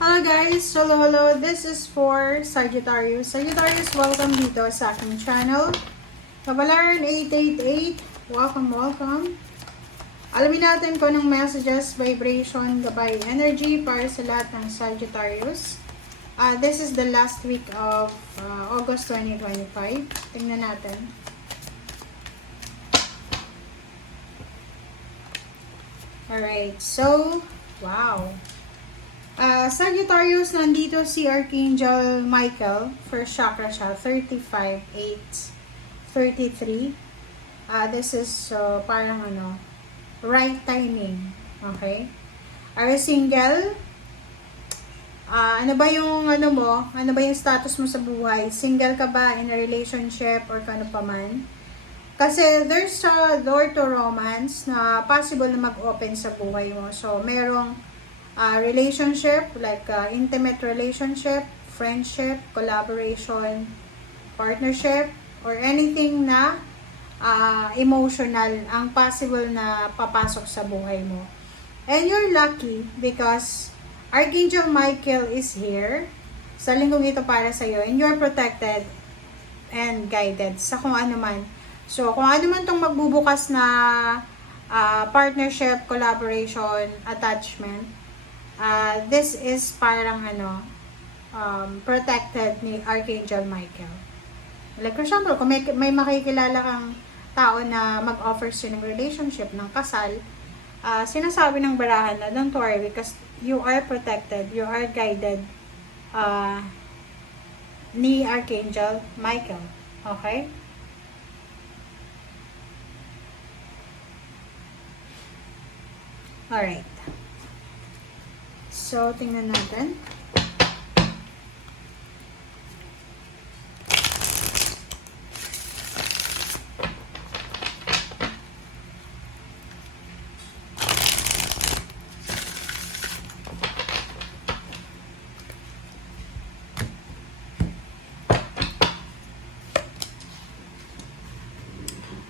Hello guys! Hello! This is for Sagittarius. Sagittarius, welcome dito sa aking channel. Kabalaran 888, welcome. Alamin natin kung anong messages, vibration, gabay, energy para sa lahat ng Sagittarius. This is the last week of August 2025. Tingnan natin. Alright, so, wow. Sagittarius, nandito si Archangel Michael. First chakra siya, 35-8-33. This is parang right timing. Okay? Are you single? Ano ba yung mo? Ano ba yung status mo sa buhay? Single ka ba in a relationship or kano pa man? Kasi there's a door to romance na possible na mag-open sa buhay mo. So, merong relationship, like intimate relationship, friendship, collaboration, partnership, or anything na emotional ang possible na papasok sa buhay mo. And you're lucky because Archangel Michael is here. Sa linggong ito para sa'yo, and you're protected and guided sa kung ano man. So, kung ano man itong magbubukas na partnership, collaboration, attachment, this is parang protected ni Archangel Michael. Like for example, kung may makikilala kang tao na mag-offer sa'yo ng relationship, ng kasal, sinasabi ng barahan na don't worry because you are protected, you are guided ni Archangel Michael. Okay? Alright. So, tingnan natin.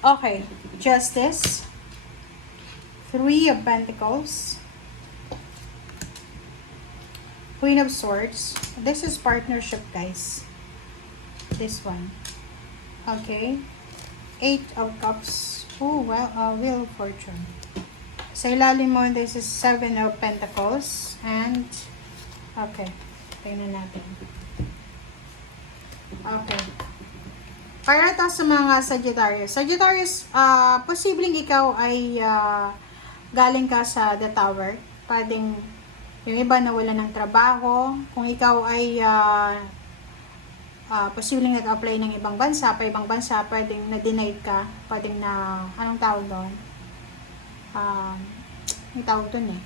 Okay, Justice, Three of Pentacles, Queen of Swords. This is partnership, guys. This one. Okay. Eight of Cups. Oh, well, Wheel of Fortune. Sa ilalim mo, this is Seven of Pentacles. And, okay. Tingnan natin. Okay. Para ito sa mga Sagittarius. Sagittarius, posibleng ikaw ay galing ka sa The Tower. Pwedeng yung iba na wala ng trabaho. Kung ikaw ay posibleng nag-apply ng ibang bansa, pa ibang bansa, pwedeng na-denied ka. Pwedeng na, anong tawag doon? Ang tawag doon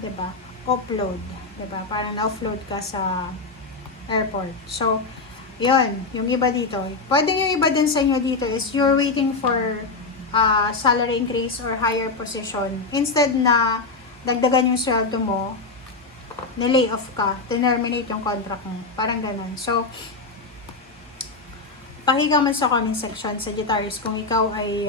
diba? Offload. Diba? Parang na-offload ka sa airport. So, yun, yung iba dito. Pwedeng yung iba din sa inyo dito is you're waiting for salary increase or higher position. Instead na dagdagan yung sweldo mo, nilay off ka, terminate yung contract mo. Parang ganun. So, pakika mo sa comment section, Sagittarius, kung ikaw ay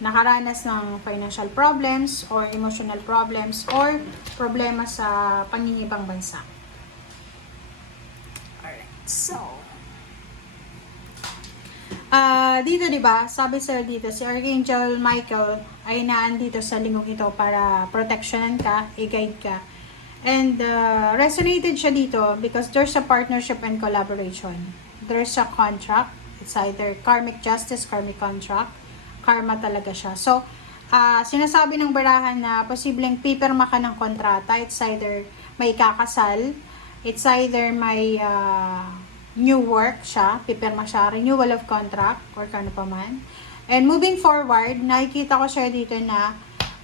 nakaranas ng financial problems or emotional problems or problema sa pangingibang bansa. Alright, so, dito diba, sabi sa'yo dito, si Archangel Michael ay naandito sa linggong ito para protectionan ka, i-guide ka. And resonated siya dito because there's a partnership and collaboration. There's a contract. It's either karmic justice, karmic contract. Karma talaga siya. So, sinasabi ng barahan na posibleng pipirma ka ng kontrata. It's either may kakasal. It's either may new work siya, pipirma siya, renewal of contract, or kano pa man. And moving forward, nakikita ko siya dito na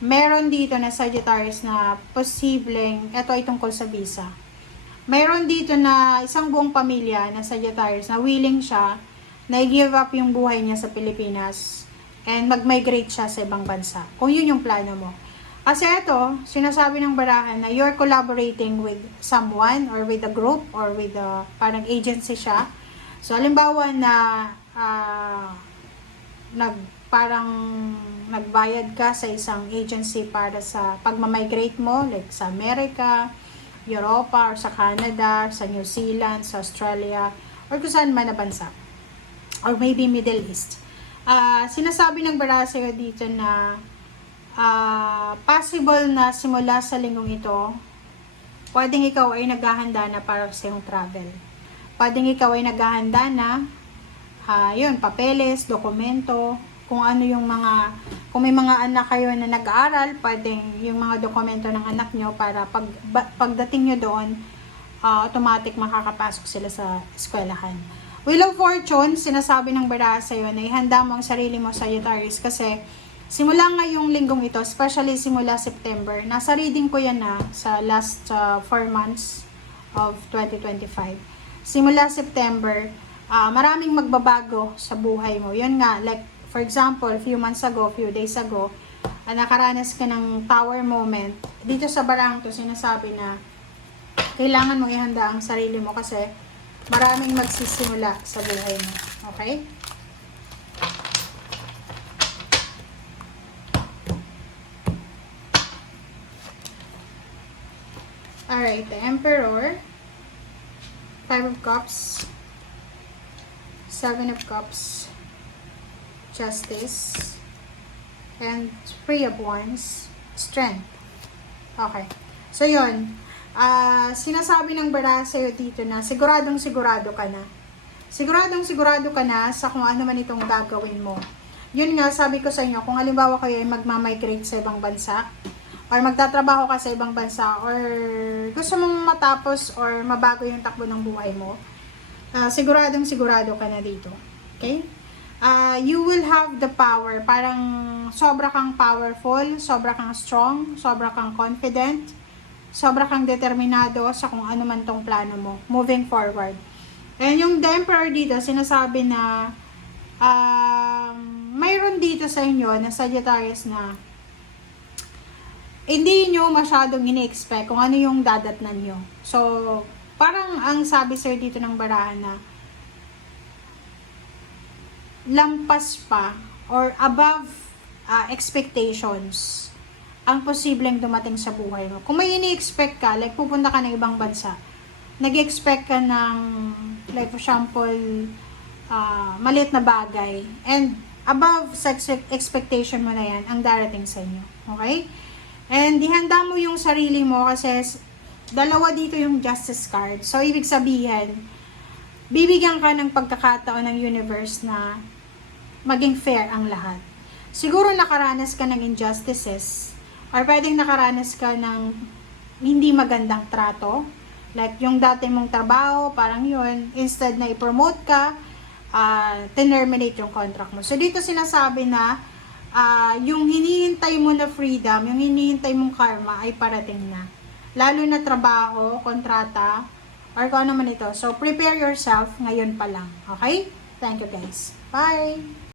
meron dito na Sagittarius na posibleng, ito ay tungkol sa visa. Meron dito na isang buong pamilya na Sagittarius na willing siya na i-give up yung buhay niya sa Pilipinas and mag-migrate siya sa ibang bansa. Kung yun yung plano mo. Kasi ito, sinasabi ng barahan na you're collaborating with someone or with a group or with a parang agency siya. So, halimbawa na parang nagbayad ka sa isang agency para sa pagmamigrate mo, like sa Amerika, Europa or sa Canada, sa New Zealand, sa Australia, or kung saan man na bansa. Or maybe Middle East. Sinasabi ng bara sa'yo dito na possible na simula sa linggong ito, pwedeng ikaw ay naghahanda na para sa iyong travel. Pwedeng ikaw ay naghahanda na, yun, papeles, dokumento, kung ano yung mga, kung may mga anak kayo na nag-aaral, pwedeng yung mga dokumento ng anak nyo para pagdating nyo doon, automatic makakapasok sila sa eskwelahan. Wheel of Fortune, sinasabi ng bara sa'yo na ihanda mo ang sarili mo, Sagittarius, kasi simula ngayong linggong ito, especially simula September, nasa reading ko yan na sa last 4 months of 2025. Simula September, maraming magbabago sa buhay mo. Yun nga, like for example, few months ago, few days ago, nakaranas ka ng power moment. Dito sa barang to, sinasabi na kailangan mong ihanda ang sarili mo kasi maraming magsisimula sa buhay mo. Okay? Alright, the Emperor, 5 of Cups, 7 of Cups, Justice, and 3 of Wands, Strength. Okay. So, yun. Sinasabi ng bara sa'yo dito na siguradong sigurado ka na. Siguradong sigurado ka na sa kung ano man itong gagawin mo. Yun nga, sabi ko sa inyo, kung halimbawa kayo ay magmamigrate sa ibang bansa, or magtatrabaho ka sa ibang bansa, or gusto mong matapos or mabago yung takbo ng buhay mo, siguradong sigurado ka na dito. Okay? You will have the power. Parang sobra kang powerful, sobra kang strong, sobra kang confident, sobra kang determinado sa kung ano man tong plano mo moving forward. And yung The Emperor dito, sinasabi na mayroon dito sa inyo na Sagittarius na hindi nyo masyadong ini-expect kung ano yung dadatnan nyo. So, parang ang sabi sir dito ng barahan na lampas pa or above expectations ang posibleng dumating sa buhay mo. Kung may ini-expect ka, like pupunta ka ng ibang bansa, nag-expect ka ng, like for example, maliit na bagay, and above sa expectation mo na yan, ang darating sa inyo. Okay? And ihanda mo yung sarili mo kasi dalawa dito yung Justice card. So, ibig sabihin, bibigyan ka ng pagkakataon ng universe na maging fair ang lahat. Siguro nakaranas ka ng injustices or pwedeng nakaranas ka ng hindi magandang trato. Like yung dati mong trabaho, parang yun, instead na i-promote ka, terminate yung contract mo. So dito sinasabi na yung hinihintay mo na freedom, yung hinihintay mong karma ay parating na. Lalo na trabaho, kontrata, or kung ano man ito. So prepare yourself ngayon pa lang. Okay? Thank you guys. Bye!